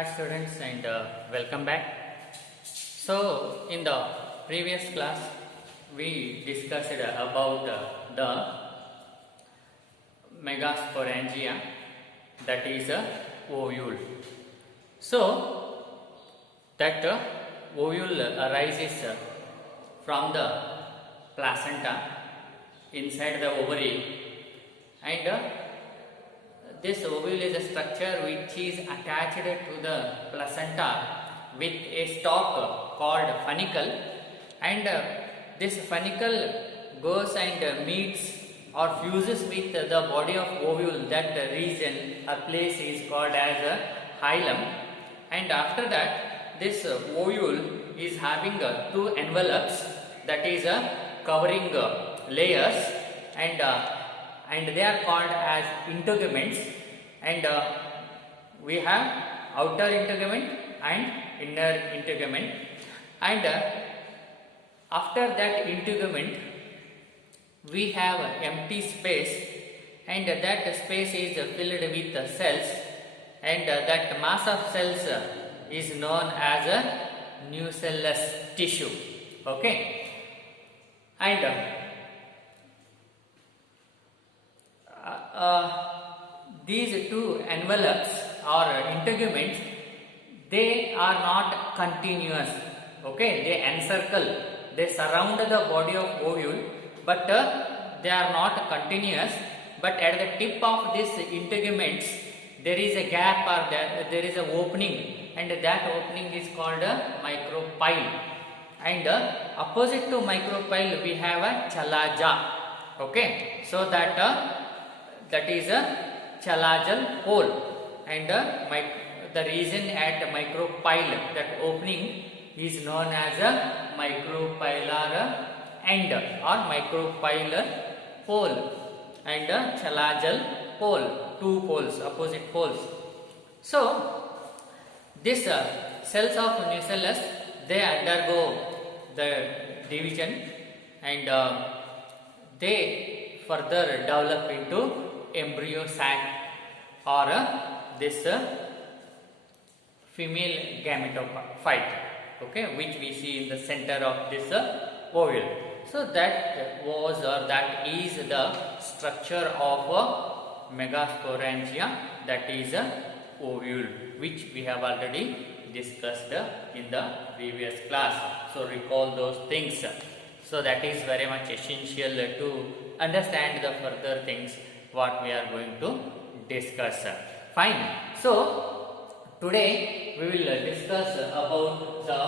Hi students and welcome back. So in the previous class we discussed about the Megasporogenesis, that is a ovule. So that ovule arises from the placenta inside the ovary, and this ovule is a structure which is attached to the placenta with a stalk called funicle, and this funicle goes and meets or fuses with the body of ovule. That region or place is called as a hilum, and after that this ovule is having two envelopes, that is covering layers, and they are called as integraments, and we have outer integrament and inner integrament, and after that integrament we have empty space, and that space is filled with cells, and that mass of cells is known as a nucellus tissue. Okay, and these two envelopes or integraments, they are not continuous. Okay, they encircle, they surround the body of ovule, but they are not continuous. But at the tip of these integrants there is a gap, or there is an opening, and that opening is called a micropyle, and opposite to micropyle we have a chalaja. Okay, so that is a chalagal hole, and the region at micropyle, that opening is known as a micropylar end or micropylar pole, and chalagal pole, two poles, opposite poles. So this cells of nucellus, they undergo the division, and they further develop into embryo sac or this female gametophyte, okay, which we see in the center of this ovule. So that was, or that is the structure of Megasporogenesis, that is ovule, which we have already discussed in the previous class. So recall those things. So that is very much essential to understand the further things what we are going to discuss. Fine. So today we will discuss about the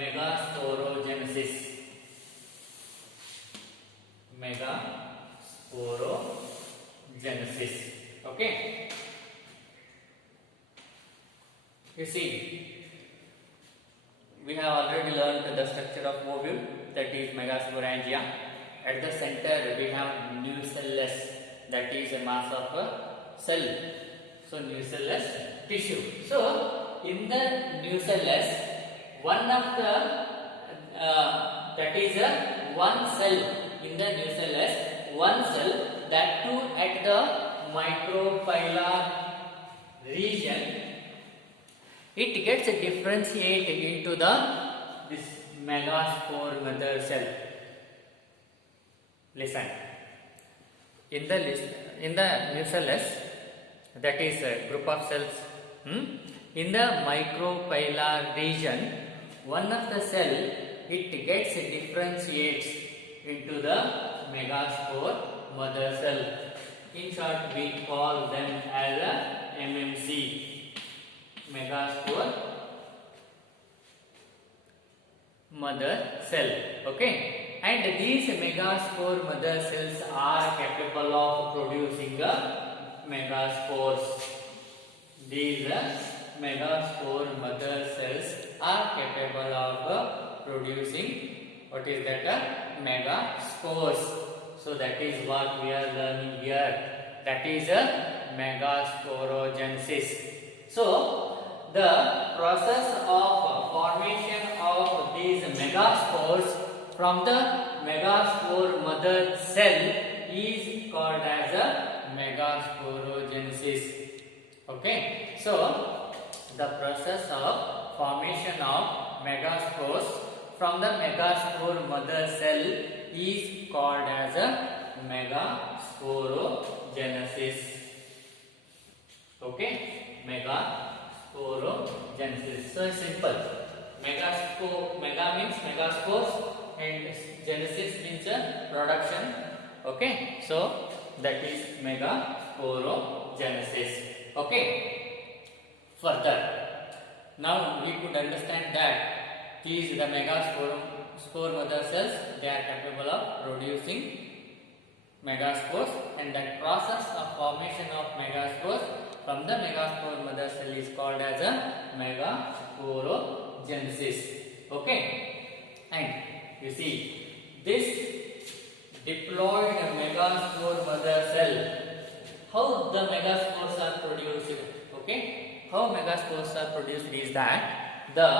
Megasporogenesis. Megasporogenesis. Okay. You see, we have already learned the structure of ovule, that is Megasporogenesis. At the center we have nucellus, that is a mass of a cell, so nucellus tissue. So in the nucellus, one of the that is a one cell in the nucellus, one cell, that too at the micropylar region, it gets differentiated into this megaspore mother cell. Listen. In the nucellus, that is a group of cells, in the micropylar region, one of the cell, it gets differentiates into the megaspore mother cell. In short, we call them as a MMC, megaspore mother cell. Okay. And these megaspore mother cells are capable of producing megaspores. These megaspore mother cells are capable of producing, what is that? Megaspores. So that is what we are learning here. That is Megasporogenesis. So the process of formation of these megaspores from the megaspore mother cell is called as a Megasporogenesis. Okay, so the process of formation of megaspores from the megaspore mother cell is called as a Megasporogenesis. Okay, Megasporogenesis. So simple. Mega means megaspores and genesis means production. Okay, so that is Megasporogenesis. Okay. Further, now we could understand that these the megaspore mother cells, they are capable of producing megaspores, and that process of formation of megaspores from the megaspore mother cell is called as a Megasporogenesis. Okay, and you see this diploid megaspore mother cell, how the megaspores are produced. Okay, how megaspores are produced is that the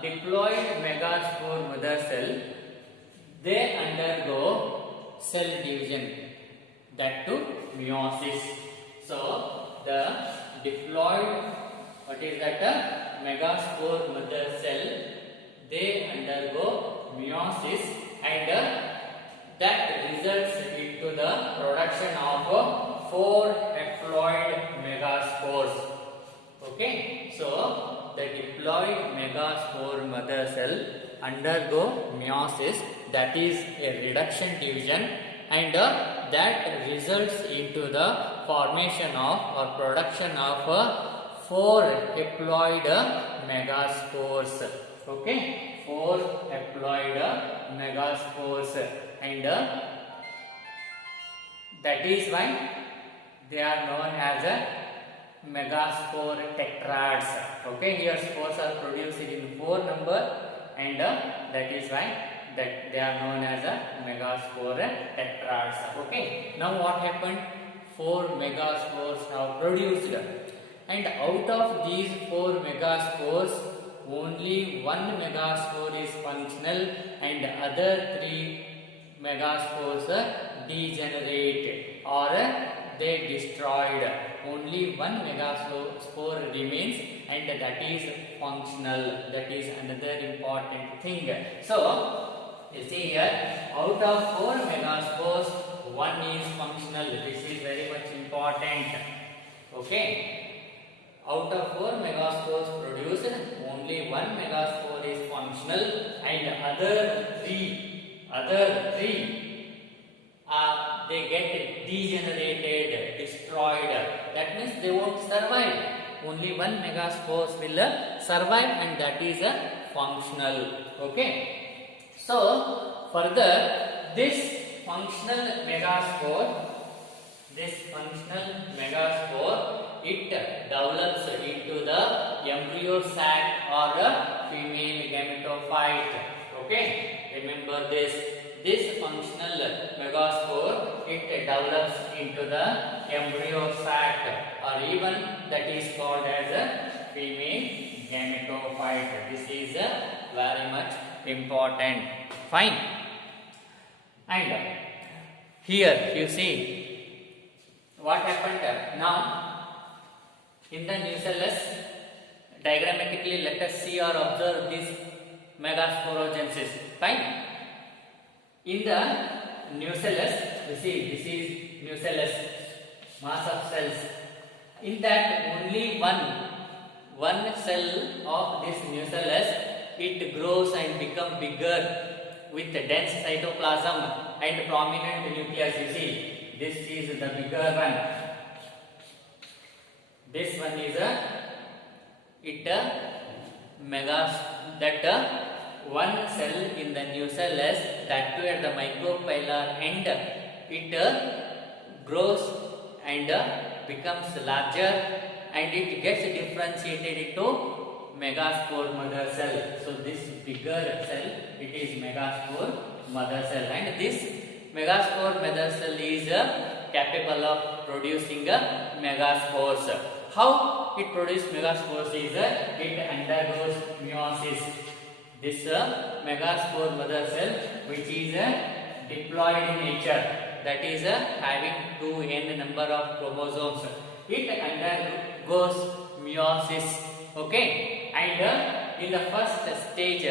diploid megaspore mother cell, they undergo cell division, that to meiosis. So the diploid, what is that, megaspore mother cell, they undergo meiosis, and that results into the production of 4 haploid megaspores. Okay, so the diploid megaspore mother cell undergo meiosis, that is a reduction division, and that results into the formation of or production of 4 haploid megaspores. Okay, 4 haploid megaspores, and that is why they are known as megaspore tetrads. Okay, here spores are produced in 4 number, and that is why that they are known as megaspore tetrads. Okay, now what happened? 4 megaspores are produced, and out of these 4 megaspores, only 1 megaspore is functional, and other 3 megaspores degenerate or they destroyed. Only 1 megaspore remains, and that is functional. That is another important thing. So you see here, out of 4 megaspores, 1 is functional. This is very much important. Okay, out of 4 megaspores produced, only 1 megaspore is functional, and other three they get degenerated, destroyed. That means they won't survive. Only 1 megaspore will survive, and that is functional. Okay. So further, this functional megaspore, it develops into the embryo sac or female gametophyte. Okay, remember this. This functional megaspore, it develops into the embryo sac, or even that is called as a female gametophyte. This is very much important. Fine. And here you see what happened now in the nucellus. Diagrammatically, let us see or observe this Megasporogenesis. Fine. In the nucellus, you see this is nucellus, mass of cells. In that, only one cell of this nucellus, it grows and become bigger with dense cytoplasm and prominent nucleus. You see, this is the bigger one. This one is one cell in the nucellus, that too at the micropylar end, it grows and becomes larger, and it gets differentiated into megaspore mother cell. So this bigger cell, it is megaspore mother cell, and this megaspore mother cell is capable of producing megaspores. How it produces megaspores is it undergoes meiosis. This megaspore mother cell, which is diploid in nature, that is having 2n number of chromosomes, it undergoes meiosis, Okay, and in the first stage,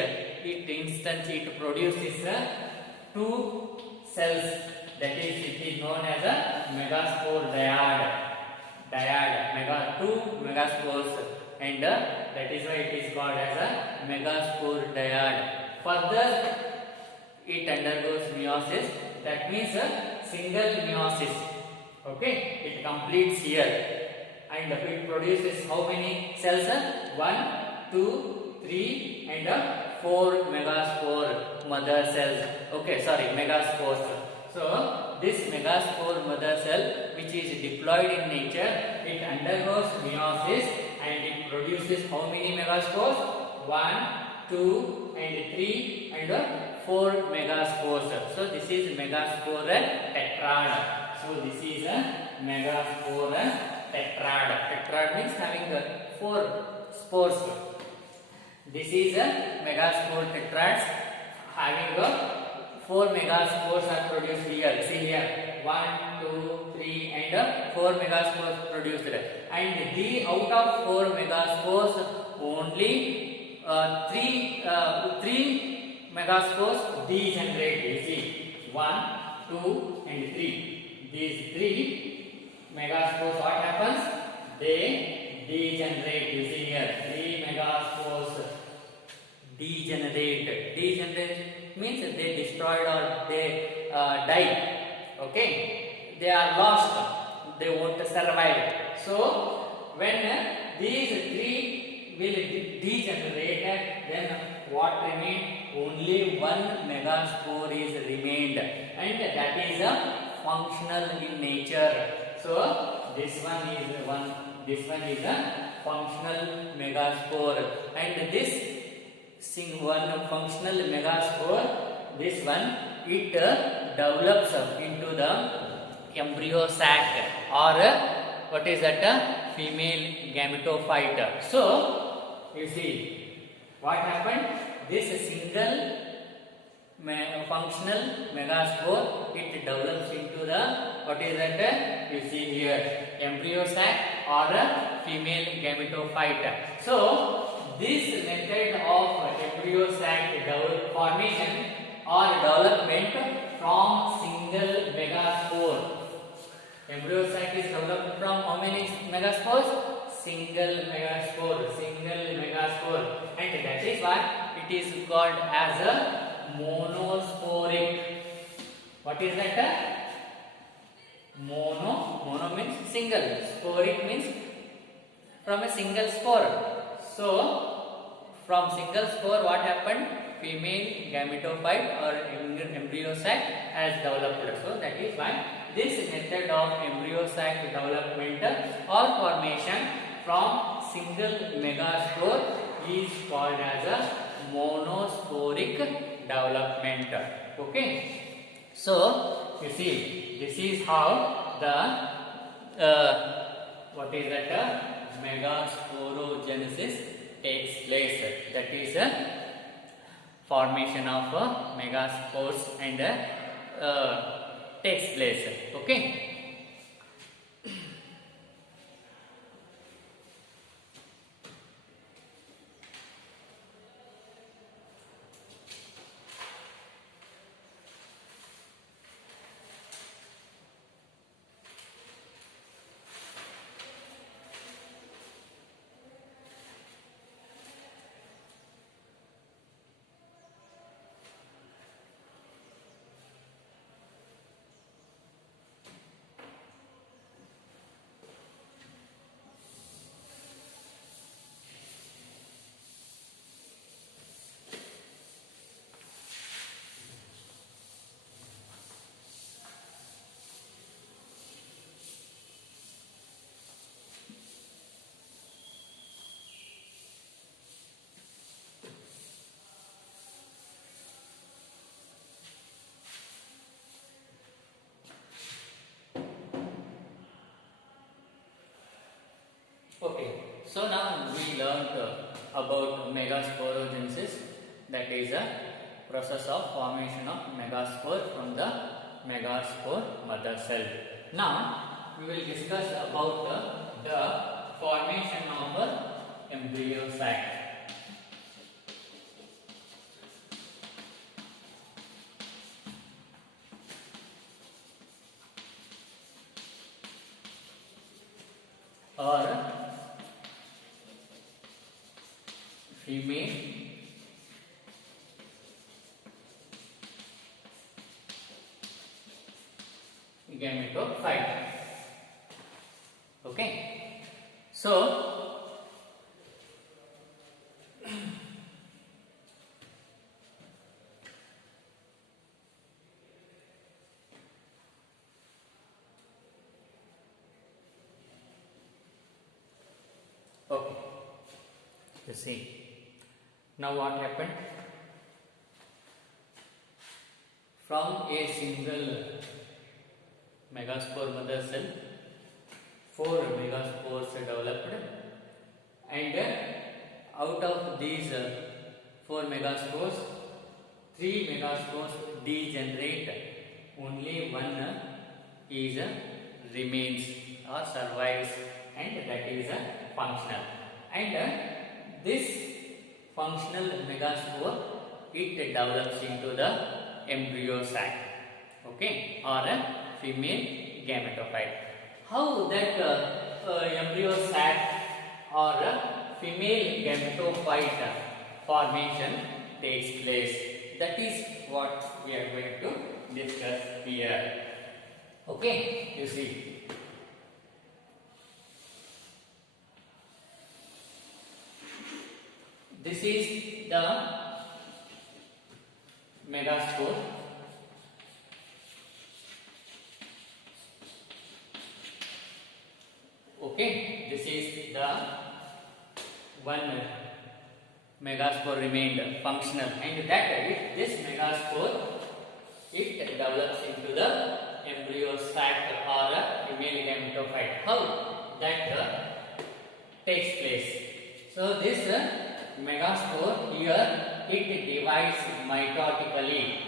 it produces two cells. That is, it is known as a megaspore two megaspores, and that is why it is called as a megaspore dyad. Further, it undergoes meiosis. That means a single meiosis. Okay, it completes here. And it produces how many cells? 1, 2, 3 and 4 megaspore mother cells. Okay, sorry, megaspores. So this megaspore mother cell, which is diploid in nature, it undergoes meiosis and it produces how many megaspores? 1, 2 and 3 and 4 megaspores. So this is megaspore tetrad. So this is a megaspore tetrad. Tetrad means having 4 spores. This is a megaspore tetrads having 4 megaspores are produced here. See here, 1, 2, 3 and 4 megaspores produced. And the out of 4 megaspores, only 3 megaspores degenerate. You see, 1, 2 and 3. These 3 megaspores, what happens? They degenerate. You see here, 3 megaspores degenerate. Degenerate means they destroyed or they die. Okay, they are lost. They won't survive. So when these 3 will degenerate, then what remain? Only 1 megaspore is remained, and that is a functional in nature. So this one is a functional megaspore, and this one functional megaspore, this one, it develops into the embryo sac, or what is that? Female gametophyte. So you see what happened? This single functional megaspore, it develops into the, what is that? You see here, embryo sac or a female gametophyte. So this method of embryo sac formation or development from single megaspore. Embryo sac is developed from how many megaspores? Single megaspore, and that is why it is called as a monosporic. What is that? Mono means single, sporic means from a single spore. So from single spore, what happened? Female gametophyte or embryo sac has developed. So that is why this method of embryo sac development or formation from single megaspore is called as a monosporic development. Okay, so you see, this is how the what is that? Megasporogenesis takes place. That is a formation of megaspores and takes place. Okay. Okay, so now we learned about megasporogenesis, that is a process of formation of megaspore from the megaspore mother cell. Now we will discuss about the formation of embryo sac. Or female gametophyte. Okay, so okay, you see now what happened. From a single megaspore mother cell, 4 megaspores developed, and out of these 4 megaspores, 3 megaspores degenerate, only one is remains or survives, and that is functional. And this functional megaspore, it develops into the embryo sac, okay, or a female gametophyte. How that embryo sac or female gametophyte formation takes place, that is what we are going to discuss here. Okay, you see, this is the megaspore. Okay, this is the one megaspore remained functional, and that if this megaspore, it develops into the embryo sac or a female gametophyte. How that takes place? So this megaspore here, it divides mitotically.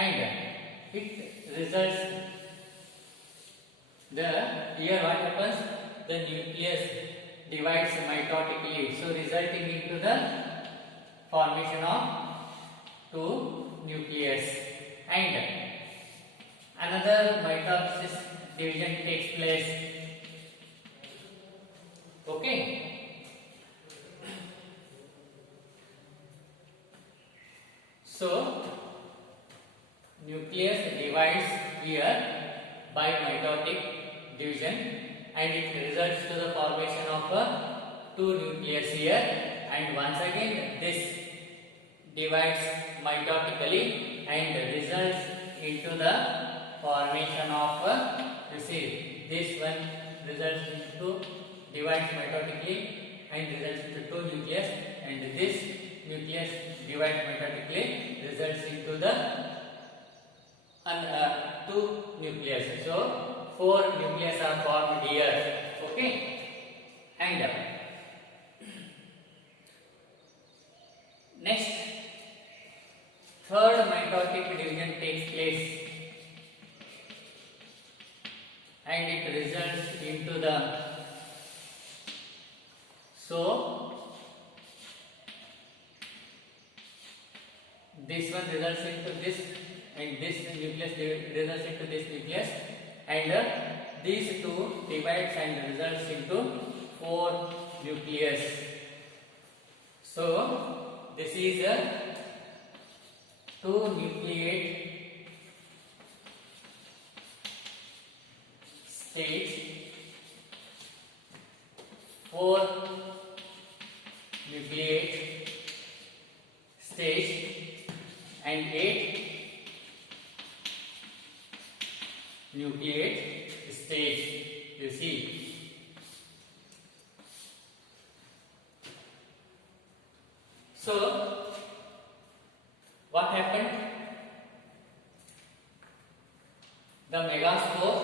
And it results, here what happens, the nucleus divides mitotically, so resulting into the formation of 2 nucleus, and another mitosis division takes place. Okay, so nucleus divides here by mitotic division, and it results to the formation of 2 nucleus here, and once again this divides mitotically and results into the formation of you see, this one results into divides mitotically and results into 2 nucleus, and this nucleus divides mitotically results into the 2 nucleus. So 4 nucleus are formed here. Okay, and next, third mitotic division takes place, and it results into the, so this one results into this, and this nucleus results into this nucleus, and these 2 divides and results into 4 nucleus. So this is a 2 nucleate stage, 4 nucleate stage, and 8 nucleate stage. You see, so what happened? The megaspore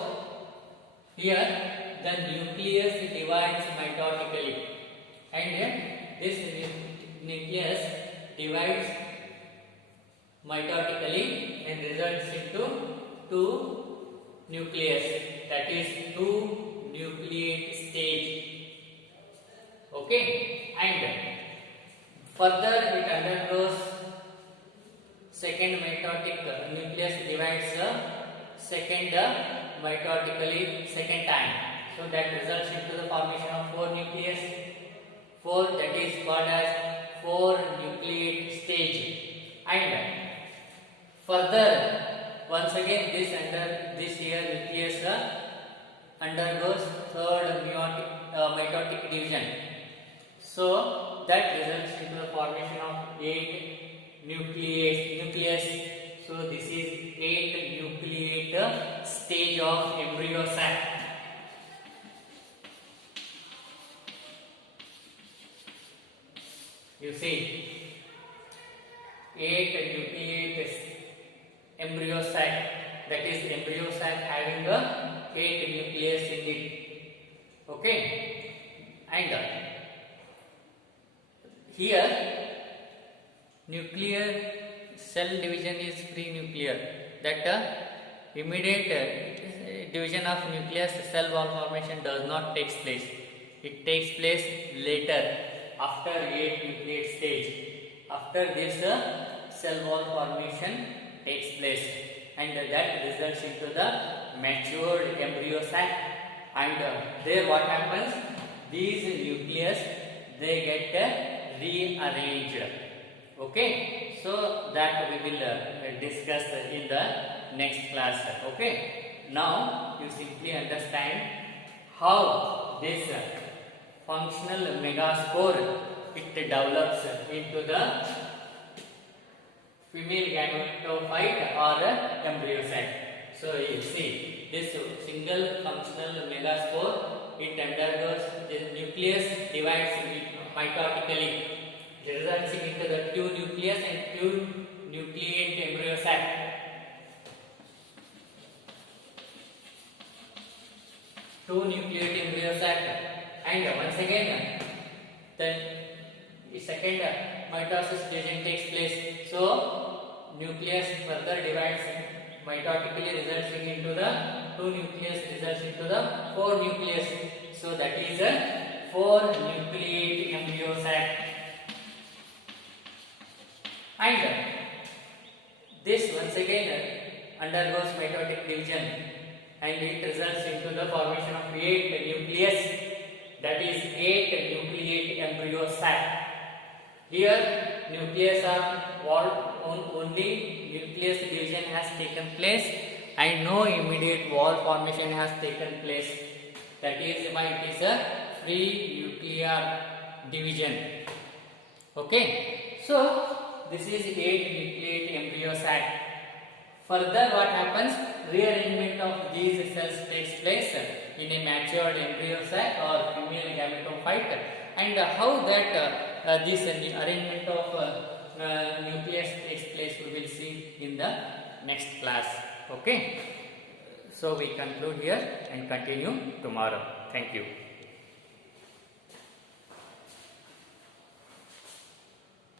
here, the nucleus divides mitotically, and this nucleus divides mitotically and results into two nucleus, that is two nucleate stage. Okay, and further it undergoes second mitotic nucleus divides second mitotically second time. So that results into the formation of four nucleus. Four, that is called as four nucleate stage. And further, once again this here nucleus undergoes third mitotic division. So that results into the formation of 8 nucleus. So this is 8 nucleate stage of embryo sac. You see, 8 nucleate embryo sac, that is embryo sac having 8 nucleus in it. Okay, and here nuclear cell division is free nuclear, that immediate division of nucleus cell wall formation does not take place. It takes place later, after 8 nucleate stage. After this cell wall formation takes place, and that results into the matured embryo sac. And there what happens, these nucleus they get rearranged. Okay, so that we will discuss in the next class. Okay, now you simply understand how this functional megaspore it develops into the female gametophyte or embryo sac. So you see, this single functional megaspore, it undergoes, the nucleus divides mitotically, resulting into the two nucleus and two nucleate embryo sac. Two nucleate embryo sac. And once again, the second mitosis division takes place. So nucleus further divides mitotically, resulting into the two nucleus, results into the four nucleus. So that is a four nucleate embryo sac. And this once again undergoes mitotic division, and it results into the formation of 8 nucleus, that is 8 nucleate embryo sac. Here nucleus are only nucleus division has taken place and no immediate wall formation has taken place. That is why it is a free nuclear division. Okay, so this is 8 nucleate embryo sac. Further what happens, rearrangement of these cells takes place in a matured embryo sac or female gametophyte, and how that this arrangement of nucleus takes place we will see in the next class. Okay, so we conclude here and continue tomorrow. Thank you.